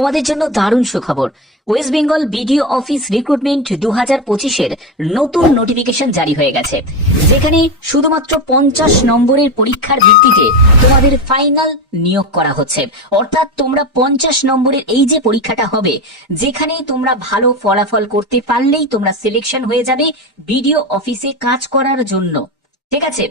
তোমাদের জন্য দারুণ সুখবর। West Bengal BDO office recruitment দু হাজার পঁচিশের নতুন নোটিফিকেশন জারি হয়ে গেছে। যেখানে শুধুমাত্র পঞ্চাশ নম্বরের পরীক্ষার ভিত্তিতে তোমাদের ফাইনাল নিয়োগ করা হচ্ছে। অর্থাৎ তোমরা পঞ্চাশ নম্বরের এই যে পরীক্ষাটা হবে, যেখানে তোমরা ভালো ফলাফল করতে পারলেই তোমরা সিলেকশন হয়ে যাবে বিডিও অফিসে কাজ করার জন্য। ঠিক আছে?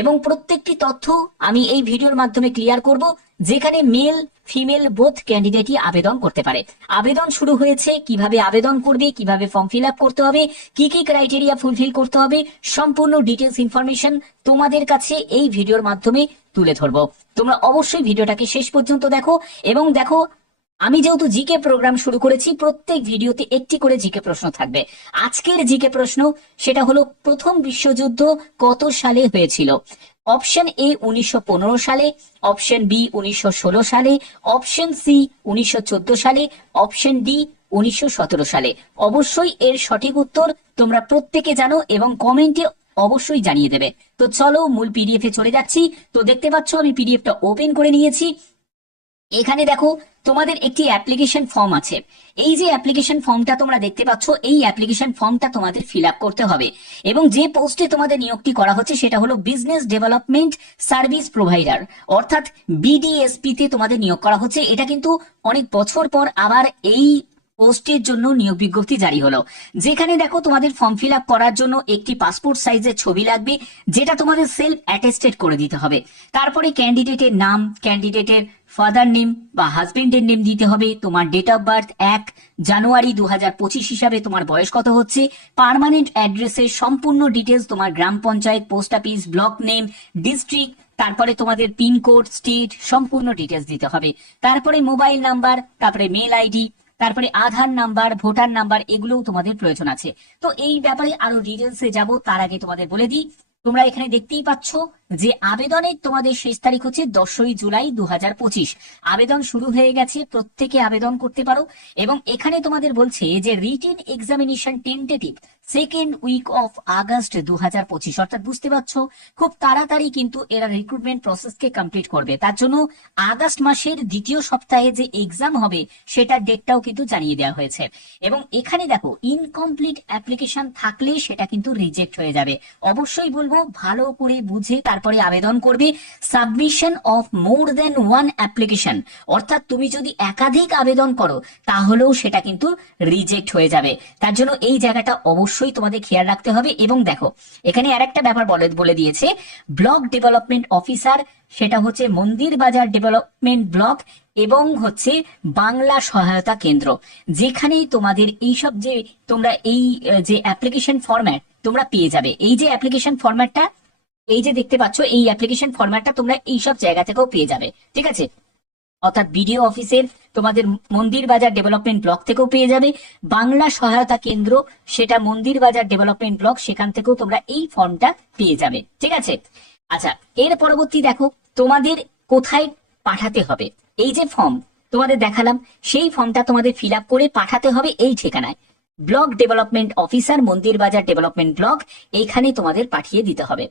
এবং প্রত্যেকটি তথ্য আমি এই ভিডিওর মাধ্যমে ক্লিয়ার করব, যেখানে মেল ফিমেল বোথ ক্যান্ডিডেটই আবেদন করতে পারে। আবেদন শুরু হয়েছে, কীভাবে আবেদন করবে, কীভাবে ফর্ম ফিল করতে হবে, কি কি ক্রাইটেরিয়া ফুলফিল করতে হবে, সম্পূর্ণ ডিটেলস ইনফরমেশন তোমাদের কাছে এই ভিডিওর মাধ্যমে তুলে ধরবো। তোমরা অবশ্যই ভিডিওটাকে শেষ পর্যন্ত দেখো এবং দেখো আমি যেহেতু জিকে প্রোগ্রাম শুরু করেছি, প্রত্যেক ভিডিওতে একটি করে জিকে প্রশ্ন থাকবে। আজকের জিকে প্রশ্ন, সেটা হলো, প্রথম বিশ্বযুদ্ধ কত সালে হয়েছিল? অপশন এ উনিশশো পনেরো সালে, অপশন বি উনিশশো ষোলো সালে, অপশন সি উনিশশো চোদ্দ সালে, অপশন ডি উনিশশো সতেরো সালে। অবশ্যই এর সঠিক উত্তর তোমরা প্রত্যেকে জানো এবং কমেন্টে অবশ্যই জানিয়ে দেবে। তো চলো, মূল পিডিএফ এ চলে যাচ্ছি। তো দেখতে পাচ্ছ, আমি পিডিএফটা ওপেন করে নিয়েছি। এখানে দেখো তোমাদের একটি অ্যাপ্লিকেশন ফর্ম আছে। এই যে অ্যাপ্লিকেশন ফর্মটা তোমরা দেখতে পাচ্ছ, এই অ্যাপ্লিকেশন ফর্মটা তোমাদের ফিল করতে হবে। এবং যে পোস্টে তোমাদের নিয়োগটি করা হচ্ছে, সেটা হলো বিজনেস ডেভেলপমেন্ট সার্ভিস প্রোভাইডার অর্থাৎ বিডিএসপি তে তোমাদের নিয়োগ করা হচ্ছে। এটা কিন্তু অনেক বছর পর আবার এই পোস্টের জন্য নিয়োগ বিজ্ঞপ্তি জারি হলো। যেখানে দেখো তোমাদের ফর্ম ফিল আপ করার জন্য একটি পাসপোর্ট সাইজের ছবি লাগবে, যেটা তোমাদের সেলফ অ্যাটেস্টেড করে দিতে হবে। তারপরে ক্যান্ডিডেটের নাম ক্যান্ডিডেটের ফাদার নেম বা হাজবেন্ডের নেম দিতে হবে, তোমার ডেট অফ বার্থ এক জানুয়ারি দুহাজার পঁচিশ হিসাবে তোমার বয়স কত হচ্ছে পার্মানেন্ট অ্যাড্রেসের সম্পূর্ণ ডিটেলস তোমার গ্রাম panchayat post office block name district তারপরে তোমাদের পিনকোড স্টেট সম্পূর্ণ ডিটেলস দিতে হবে। তারপরে মোবাইল নাম্বার তারপরে মেল আইডি তারপরে আধার নাম্বার, ভোটার নাম্বার এগুলোও তোমাদের প্রয়োজন আছে। তো এই ব্যাপারে আরও ডিটেলসে যাব, তার আগে তোমাদের বলে দিই। তোমরা এখানে দেখতেই পাচ্ছ যে আবেদনের তোমাদের শেষ তারিখ হচ্ছে দশই জুলাই দু আবেদন শুরু হয়ে গেছে, প্রত্যেকে আবেদন করতে পারো। এবং এখানে তোমাদের বলছে যে written examination tentative second week of August দু অর্থাৎ বুঝতে পারছ, খুব তাড়াতাড়ি কিন্তু এরা রিক্রুটমেন্ট প্রসেসকে কমপ্লিট করবে। তার জন্য আগস্ট মাসের দ্বিতীয় সপ্তাহে যে এক্সাম হবে সেটার ডেটটাও কিন্তু জানিয়ে দেওয়া হয়েছে। এবং এখানে দেখো ইনকমপ্লিট অ্যাপ্লিকেশন থাকলে সেটা কিন্তু রিজেক্ট হয়ে যাবে। অবশ্যই বলব, ভালো করে বুঝে তারপরে আবেদন করবে submission of more than one application অর্থাৎ তুমি যদি একাধিক আবেদন করো, তাহলেও সেটা কিন্তু রিজেক্ট হয়ে যাবে। তার জন্য এই জায়গাটা অবশ্যই তোমাদের খেয়াল রাখতে হবে এবং দেখো, এখানে আর একটা ব্যাপার বলে বলে দিয়েছে ব্লক ডেভেলপমেন্ট অফিসার সেটা হচ্ছে মন্দির বাজার ডেভেলপমেন্ট ব্লক এবং হচ্ছে বাংলা সহায়তা কেন্দ্র। যেখানেই তোমাদের এইসব যে তোমরা এই যে অ্যাপ্লিকেশন ফরম্যাট তোমরা পেয়ে যাবে। এই যে অ্যাপ্লিকেশন ফরম্যাটটা এই যে দেখতে পাচ্ছ, এই অ্যাপ্লিকেশন ফরম্যাটটা তোমরা এইসব জায়গা থেকেও পেয়ে যাবে, ঠিক আছে? অর্থাৎ বিডিও অফিসের তোমাদের মন্দির বাজার ডেভেলপমেন্ট ব্লক থেকেও পেয়ে যাবে। বাংলা সহায়তা কেন্দ্র, সেটা মন্দির বাজার ডেভেলপমেন্ট ব্লক সেখান থেকেও তোমরা এই ফর্মটা পেয়ে যাবে, ঠিক আছে? আচ্ছা এর পরবর্তী দেখো, তোমাদের কোথায় পাঠাতে হবে? এই যে ফর্ম তোমাদের দেখালাম, সেই ফর্মটা তোমাদের ফিল করে পাঠাতে হবে এই ঠিকানায়। ব্লক ডেভেলপমেন্ট অফিসার মন্দির বাজার ডেভেলপমেন্ট ব্লক এইখানে তোমাদের পাঠিয়ে দিতে হবে।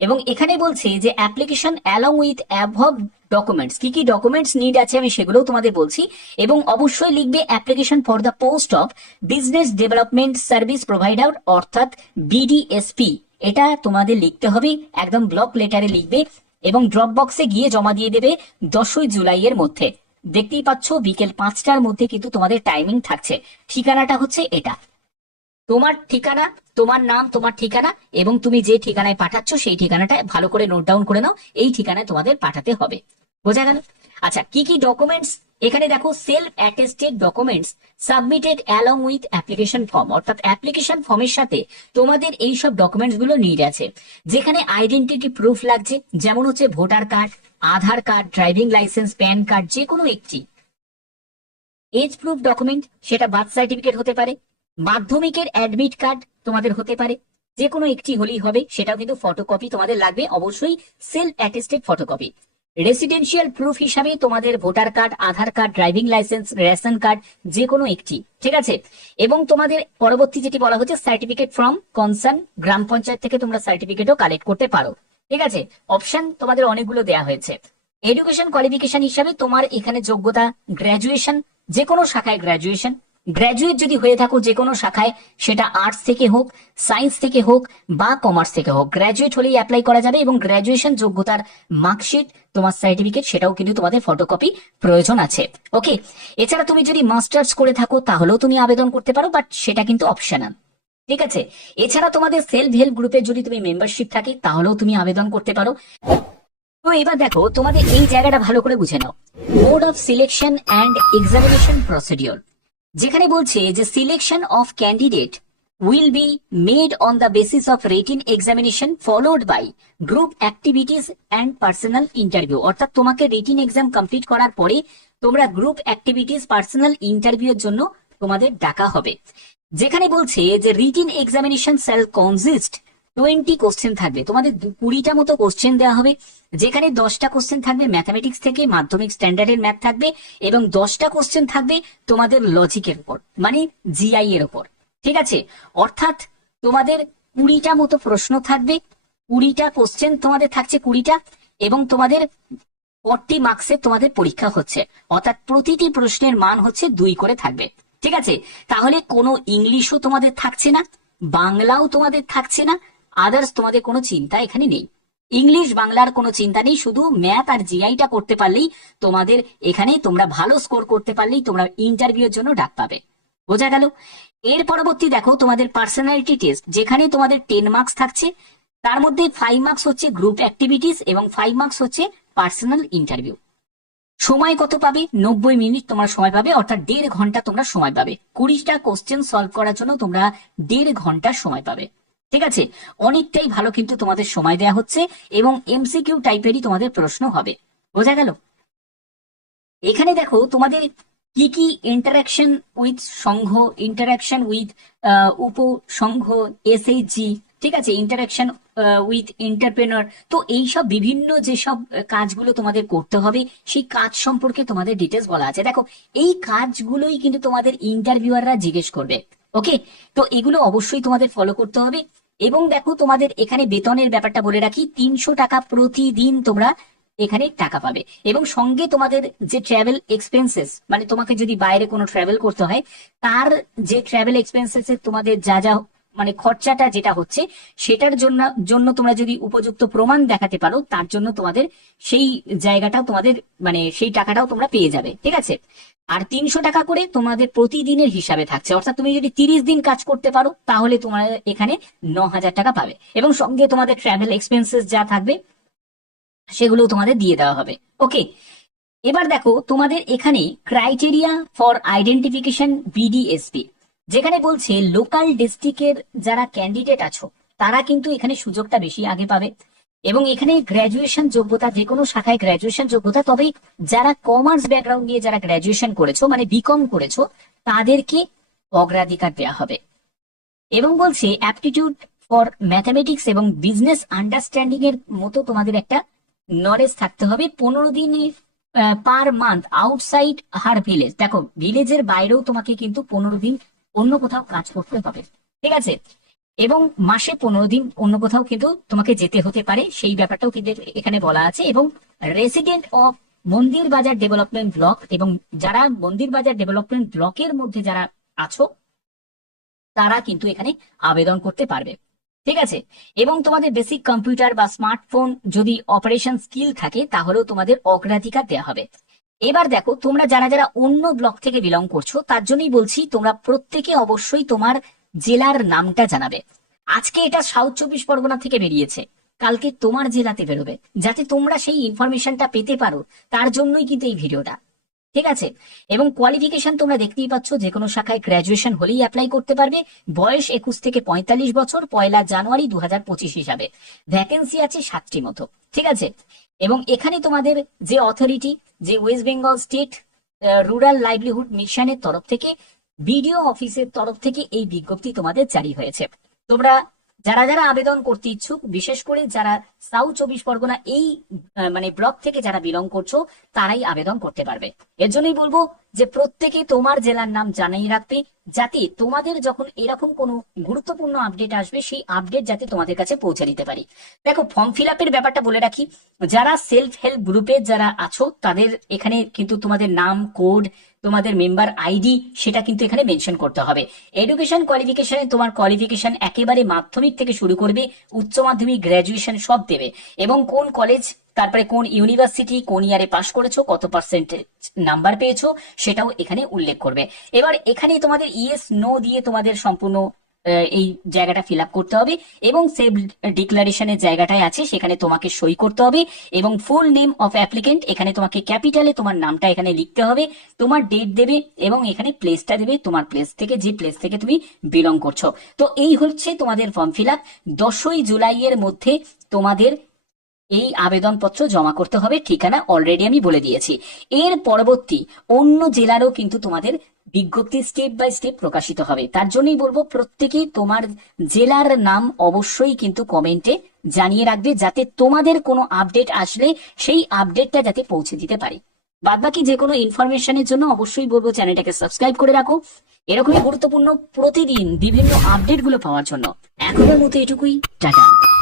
এবং এখানে বলছে যে application along with above documents, কি কি ডকুমেন্টস নিড আছে আমি সেগুলোও তোমাদের বলছি। এবং অবশ্যই লিখবে application for the post of business development service provider, অর্থাৎ বিডিএসপি। এটা তোমাদের লিখতে হবে, একদম ব্লক লেটারে লিখবে এবং ড্রপ বক্সে গিয়ে জমা দিয়ে দেবে দশই জুলাইয়ের মধ্যে। দেখতেই পাচ্ছ বিকেল পাঁচটার মধ্যে কিন্তু তোমাদের টাইমিং থাকছে। ঠিকানাটা হচ্ছে এটা। তোমার ঠিকানা, তোমার নাম, তোমার ঠিকানা এবং তুমি যে ঠিকানায় পাঠাচ্ছ সেই ঠিকানাটা ভালো করে নোট ডাউন করে নাও, এই ঠিকানায় তোমাদের পাঠাতে হবে। বোঝা গেল? আচ্ছা কি কি ডকুমেন্টস এখানে দেখো self attested documents submitted along with application form অর্থাৎ অ্যাপ্লিকেশন ফর্মের সাথে তোমাদের এই সব ডকুমেন্টসগুলো নিড আছে যেখানে আইডেন্টিটি প্রুফ লাগছে, যেমন হচ্ছে voter card Aadhaar card, driving licence, pan card, যে কোনো একটি। এজ প্রুফ ডকুমেন্ট, সেটা বার্থ সার্টিফিকেট হতে পারে, মাধ্যমিকের অ্যাডমিট কার্ড তোমাদের হতে পারে, যে কোনো একটি হলেই হবে, সেটাও কিন্তু ফটোকপি তোমাদের লাগবে, অবশ্যই self attested photocopy residential proof হিসাবে তোমাদের voter card Aadhaar card driving licence ration card যে কোনো একটি, ঠিক আছে? এবং তোমাদের পরবর্তী যেটি বলা হচ্ছে সার্টিফিকেট ফ্রম কনসার্ন গ্রাম পঞ্চায়েত থেকে তোমরা সার্টিফিকেটও কালেক্ট করতে পারো। ঠিক আছে অপশন তোমাদের অনেকগুলো দেয়া হয়েছে। এডুকেশন কোয়ালিফিকেশন হিসাবে তোমার এখানে যোগ্যতা গ্র্যাজুয়েশন যে কোনো শাখায় গ্র্যাজুয়েশন গ্র্যাজুয়েট যদি হয়ে থাকো যে কোনো শাখায়, সেটা আর্টস থেকে হোক সায়েন্স থেকে হোক বা কমার্স থেকে হোক। গ্র্যাজুয়েট হলেই অ্যাপ্লাই করা যাবে এবং গ্র্যাজুয়েশন যোগ্যতার মার্কশিট তোমার সার্টিফিকেট সেটাও কিন্তু তোমাদের ফটোকপি প্রয়োজন আছে। ওকে এছাড়া তুমি যদি মাস্টার্স করে থাকো, তাহলেও তুমি আবেদন করতে পারো বাট সেটা কিন্তু অপশনাল ঠিক আছে? এছাড়া তোমাদের সেলফ হেল্প গ্রুপে যদি তুমি মেম্বারশিপ থাকে, তাহলেও তুমি আবেদন করতে পারো। তো এবার দেখো, তোমাদের এই জায়গাটা ভালো করে বুঝে নাও। Board of selection and examination procedure যেখানে বলছে যে selection of candidate will be made on the basis of written examination followed by group activities and personal interview অর্থাৎ তোমাকে রিটিন এক্সাম কমপ্লিট করার পরে তোমরা গ্রুপ অ্যাক্টিভিটিস পার্সোনাল ইন্টারভিউ এর জন্য তোমাদের ডাকা হবে। যেখানে বলছে যে written examination shall consist twenty question থাকবে। তোমাদের কুড়িটা মতো কোশ্চেন দেওয়া হবে, যেখানে দশটা কোশ্চেন থাকবে ম্যাথামেটিক্স থেকে মাধ্যমিক স্ট্যান্ডার্ডের ম্যাথ থাকবে এবং দশটা কোশ্চেন থাকবে তোমাদের লজিকের উপর মানে জিআই এর উপর। ঠিক আছে? অর্থাৎ তোমাদের কুড়িটা মতো প্রশ্ন থাকবে, কুড়িটা কোশ্চেন তোমাদের থাকছে কুড়িটা এবং তোমাদের ফর্টি মার্কসের তোমাদের পরীক্ষা হচ্ছে। অর্থাৎ প্রতিটি প্রশ্নের মান হচ্ছে দুই করে থাকবে। ঠিক আছে? তাহলে কোনো ইংলিশও তোমাদের থাকছে না, বাংলাও তোমাদের থাকছে না আদার্স তোমাদের কোনো চিন্তা এখানে নেই। ইংলিশ, বাংলার কোনো চিন্তা নেই, শুধু ম্যাথ আর জিআইটা করতে পারলেই তোমাদের এখানে তোমরা ভালো স্কোর করতে পারলেই তোমরা ইন্টারভিউর জন্য ডাক পাবে। বোঝা গেল? এর পরবর্তী দেখো, তোমাদের পার্সোনালিটি টেস্ট যেখানে তোমাদের টেন মার্কস থাকছে, তার মধ্যে ফাইভ মার্কস হচ্ছে গ্রুপ অ্যাক্টিভিটিস এবং ফাইভ মার্কস হচ্ছে পার্সোনাল ইন্টারভিউ সময় কত পাবে? নব্বই মিনিট তোমরা সময় পাবে, অর্থাৎ দেড় ঘণ্টা তোমরা সময় পাবে। কুড়িটা কোশ্চেন সলভ করার জন্য তোমরা দেড় ঘণ্টা সময় পাবে। ঠিক আছে? অনেকটাই ভালো কিন্তু তোমাদের সময় দেওয়া হচ্ছে এবং এমসিকিউ টাইপেরই তোমাদের প্রশ্ন হবে। বোঝা গেল? এখানে দেখো, তোমাদের কি কি interaction with Sangha interaction with উপসংঘ এসএইচজি ঠিক আছে ইন্টারাকশন উইথ এন্টারপ্রেনার তো এইসব বিভিন্ন যেসব আহ, কাজগুলো তোমাদের করতে হবে সেই কাজ সম্পর্কে তোমাদের ডিটেলস বলা আছে। দেখো এই কাজগুলোই কিন্তু তোমাদের ইন্টারভিউয়াররা জিজ্ঞেস করবে ওকে তো এগুলো অবশ্যই তোমাদের ফলো করতে হবে। এবং দেখো তোমাদের এখানে বেতনের ব্যাপারটা বলে রাখি তিনশো টাকা প্রতিদিন তোমরা এখানে টাকা পাবে। এবং সঙ্গে তোমাদের যে ট্রাভেল এক্সপেন্সেস মানে তোমাকে যদি বাইরে কোনো ট্রাভেল করতে হয় তার যে ট্রাভেল এক্সপেন্সেস তোমাদের যা যা মানে খরচাটা যেটা হচ্ছে, সেটার জন্য জন্য তোমরা যদি উপযুক্ত প্রমাণ দেখাতে পারো, তার জন্য তোমাদের সেই জায়গাটাও তোমাদের মানে সেই টাকাটাও তোমরা পেয়ে যাবে, ঠিক আছে? আর তিনশো টাকা করে তোমাদের প্রতিদিনের হিসাবে থাকছে, অর্থাৎ তুমি যদি তিরিশ দিন কাজ করতে পারো, তাহলে তোমার এখানে ন হাজার টাকা পাবে। এবং সঙ্গে তোমাদের ট্রাভেল এক্সপেন্সেস যা থাকবে সেগুলো তোমাদের দিয়ে দেওয়া হবে ওকে এবার দেখো, তোমাদের এখানে ক্রাইটেরিয়া ফর আইডেন্টিফিকেশন বিডিএসপি যেখানে বলছে লোকাল ডিস্ট্রিক্টের যারা ক্যান্ডিডেট আছো, তারা কিন্তু এখানে সুযোগটা বেশি আগে পাবে। এবং এখানে গ্র্যাজুয়েশন যোগ্যতা যে কোনো শাখায় গ্র্যাজুয়েশন যোগ্যতা, তবে যারা কমার্স ব্যাকগ্রাউন্ড নিয়ে যারা গ্র্যাজুয়েশন করেছ মানে বিকম করেছ, তাদেরকে অগ্রাধিকার দেওয়া হবে। এবং বলছে অ্যাপটিটিউড ফর ম্যাথামেটিক্স এবং বিজনেস আন্ডারস্ট্যান্ডিং এর মতো তোমাদের একটা নলেজ থাকতে হবে। পনেরো দিনে per month outside her village দেখো ভিলেজের বাইরেও তোমাকে কিন্তু পনেরো দিন অন্য কোথাও কাজ করতে হবে, ঠিক আছে? এবং মাসে পনেরো দিন অন্য কোথাও কিন্তু তোমাকে যেতে হতে পারে, সেই ব্যাপারটাও কিন্তু এখানে বলা আছে। এবং রেসিডেন্ট অফ মন্দির বাজার ডেভেলপমেন্ট ব্লক এবং যারা মন্দির বাজার ডেভেলপমেন্ট ব্লকের মধ্যে যারা আছো, তারা কিন্তু এখানে আবেদন করতে পারবে, ঠিক আছে? এবং তোমাদের বেসিক কম্পিউটার বা স্মার্টফোন যদি অপারেশন স্কিল থাকে, তাহলেও তোমাদের অগ্রাধিকার দেওয়া হবে। এবার দেখো, তোমরা যারা যারা অন্য ব্লক থেকে বিলং করছ, তার জন্যই বলছি তোমরা প্রত্যেকে অবশ্যই তোমার জেলার নামটা জানাবে। আজকে এটা সাউথ চব্বিশ পরগনা থেকে বেরিয়েছে। কালকে তোমার জেলাতে বেরোবে। যাতে তোমরা সেই ইনফরমেশনটা পেতে পারো, তার জন্যই কিন্তু এই ভিডিওটা। ঠিক আছে? এবং কোয়ালিফিকেশন তোমরা দেখতেই পাচ্ছ, যে কোনো শাখায় গ্র্যাজুয়েশন হলেই অ্যাপ্লাই করতে পারবে। বয়স একুশ থেকে পঁয়তাল্লিশ বছর, পয়লা জানুয়ারি দু হাজার পঁচিশ হিসাবে। ভ্যাকেন্সি আছে সাতটি মতো। ঠিক আছে? এবং এখানে তোমাদের যে অথরিটি যে West Bengal state rural livelihood মিশনের তরফ থেকে বিডিও অফিসের তরফ থেকে এই বিজ্ঞপ্তি তোমাদের জারি হয়েছে। তোমরা যারা যারা আবেদন করতে ইচ্ছুক, বিশেষ করে যারা সাউথ চব্বিশ পরগনা এই মানে ব্লক থেকে যারা বিলং করছ, তারাই আবেদন করতে পারবে। এর জন্যই বলব যে প্রত্যেকে তোমার জেলার নাম জানাই রাখবে, যাতে তোমাদের যখন এরকম কোনো গুরুত্বপূর্ণ আপডেট আসবে, সেই আপডেট যাতে তোমাদের কাছে পৌঁছে দিতে পারি। দেখো ফর্ম ফিল আপের ব্যাপারটা বলে রাখি, যারা সেলফ হেল্প গ্রুপে যারা আছো, তাদের এখানে কিন্তু তোমাদের নাম কোড তোমাদের মেম্বার আইডি সেটা কিন্তু এখানে মেনশন করতে হবে। এডুকেশন কোয়ালিফিকেশনে তোমার কোয়ালিফিকেশন একেবারে মাধ্যমিক থেকে শুরু করবে, উচ্চ মাধ্যমিক গ্র্যাজুয়েশন সব দেবে। এবং কোন কলেজ তারপরে কোন ইউনিভার্সিটি কোন ইয়ারে পাশ করেছ, কত পার্সেন্টেজ নাম্বার পেয়েছ, সেটাও এখানে উল্লেখ করবে। এবার এখানে তোমাদের ইয়েস নো দিয়ে তোমাদের সম্পূর্ণ এই জায়গাটা ফিল আপ করতে হবে এবং সেভ ডিক্লারেশনের জায়গাটায় আছে, সেখানে তোমাকে সই করতে হবে এবং ফুল নেম অফ অ্যাপ্লিকেন্ট এখানে তোমাকে ক্যাপিটালে তোমার নামটা এখানে লিখতে হবে, তোমার ডেট দেবে এবং এখানে প্লেসটা দেবে তোমার প্লেস থেকে, যে প্লেস থেকে তুমি বিলং করছ। তো এই হচ্ছে তোমাদের ফর্ম ফিল আপ দশই জুলাইয়ের মধ্যে তোমাদের এই আবেদনপত্র জমা করতে হবে, ঠিকানা অলরেডি আমি বলে দিয়েছি। এর পরবর্তী অন্য জেলারও কিন্তু তোমাদের বিজ্ঞপ্তি স্টেপ বাই স্টেপ প্রকাশিত হবে। তার জন্যই বলব, প্রত্যেকেই তোমার জেলার নাম অবশ্যই কিন্তু কমেন্টে জানিয়ে রাখবে, যাতে তোমাদের কোনো আপডেট আসলে সেই আপডেটটা যাতে পৌঁছে দিতে পারে। বাদবাকি যে কোনো ইনফরমেশনের জন্য অবশ্যই বলব, চ্যানেলটাকে সাবস্ক্রাইব করে রাখো। এরকমই গুরুত্বপূর্ণ প্রতিদিন বিভিন্ন আপডেটগুলো পাওয়ার জন্য। এখনের মতো এটুকুই। টাটা।